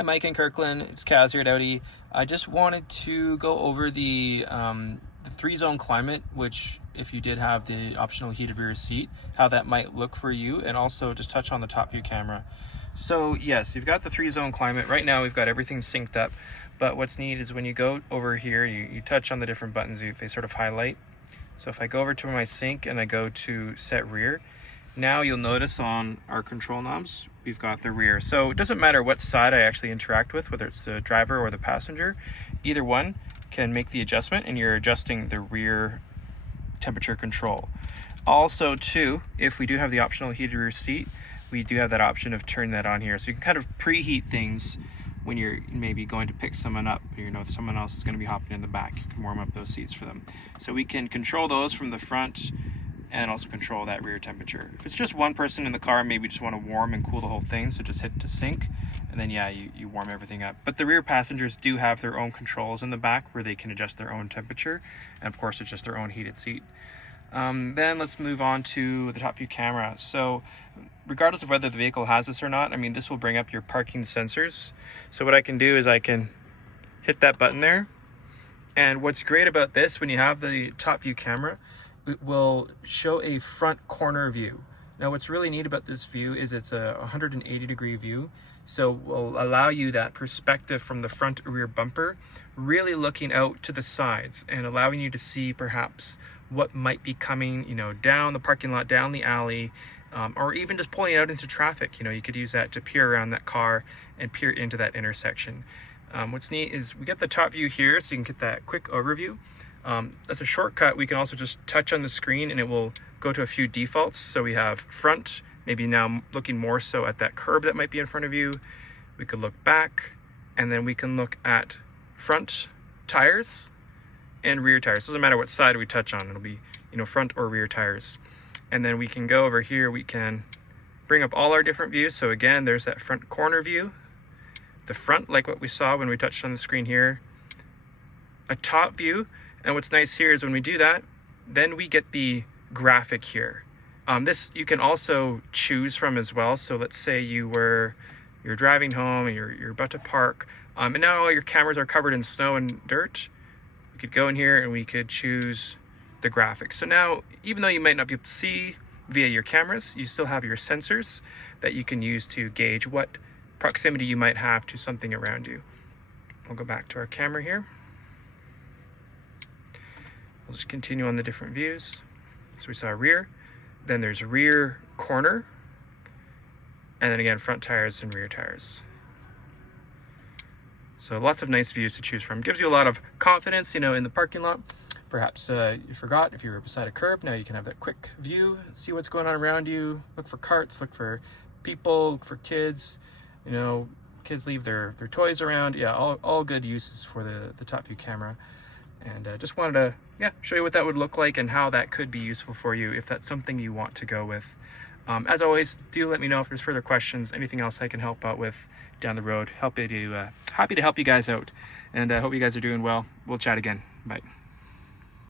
Hi Mike and Kirkland, it's Kaz here at Audi. I just wanted to go over the 3-zone climate, which if you did have the optional heated rear seat, how that might look for you, and also just touch on the top view camera. So yes, you've got the 3-zone climate. Right now we've got everything synced up, but what's neat is when you go over here, you touch on the different buttons, they sort of highlight. So if I go over to my sync and I go to set rear, now you'll notice on our control knobs, we've got the rear. So it doesn't matter what side I actually interact with, whether it's the driver or the passenger, either one can make the adjustment and you're adjusting the rear temperature control. Also too, if we do have the optional heated rear seat, we do have that option of turning that on here. So you can kind of preheat things when you're maybe going to pick someone up, if someone else is going to be hopping in the back, you can warm up those seats for them. So we can control those from the front and also control that rear temperature. If it's just one person in the car, maybe just want to warm and cool the whole thing, so just hit to sync, and then yeah, you warm everything up. But the rear passengers do have their own controls in the back where they can adjust their own temperature, and of course it's just their own heated seat. Then let's move on to the top view camera. So regardless of whether the vehicle has this or not, this will bring up your parking sensors. So what I can do is I can hit that button there, and what's great about this, when you have the top view camera, it will show a front corner view. Now what's really neat about this view is it's a 180-degree view, so will allow you that perspective from the front rear bumper, really looking out to the sides and allowing you to see perhaps what might be coming, down the parking lot, down the alley, or even just pulling out into traffic. You could use that to peer around that car and peer into that intersection. What's neat is we get the top view here, so you can get that quick overview. That's a shortcut. We can also just touch on the screen and it will go to a few defaults. So we have front, maybe now looking more so at that curb that might be in front of you. We could look back, and then we can look at front tires and rear tires. Doesn't matter what side we touch on, it'll be front or rear tires. And then we can go over here, we can bring up all our different views. So again, there's that front corner view, the front, like what we saw when we touched on the screen here, a top view. And what's nice here is when we do that, then we get the graphic here. This you can also choose from as well. So let's say you're driving home and you're about to park, and now all your cameras are covered in snow and dirt. We could go in here and we could choose the graphics. So now, even though you might not be able to see via your cameras, you still have your sensors that you can use to gauge what proximity you might have to something around you. We'll go back to our camera here. We'll just continue on the different views. So we saw rear, then there's rear corner, and then again front tires and rear tires. So lots of nice views to choose from. Gives you a lot of confidence, in the parking lot. Perhaps you forgot if you were beside a curb, now you can have that quick view, see what's going on around you, look for carts, look for people, look for kids. Kids leave their toys around. Yeah, all good uses for the top view camera. And just wanted to show you what that would look like and how that could be useful for you if that's something you want to go with. As always, do let me know if there's further questions, anything else I can help out with down the road. Happy to help you guys out, and I hope you guys are doing well. We'll chat again. Bye.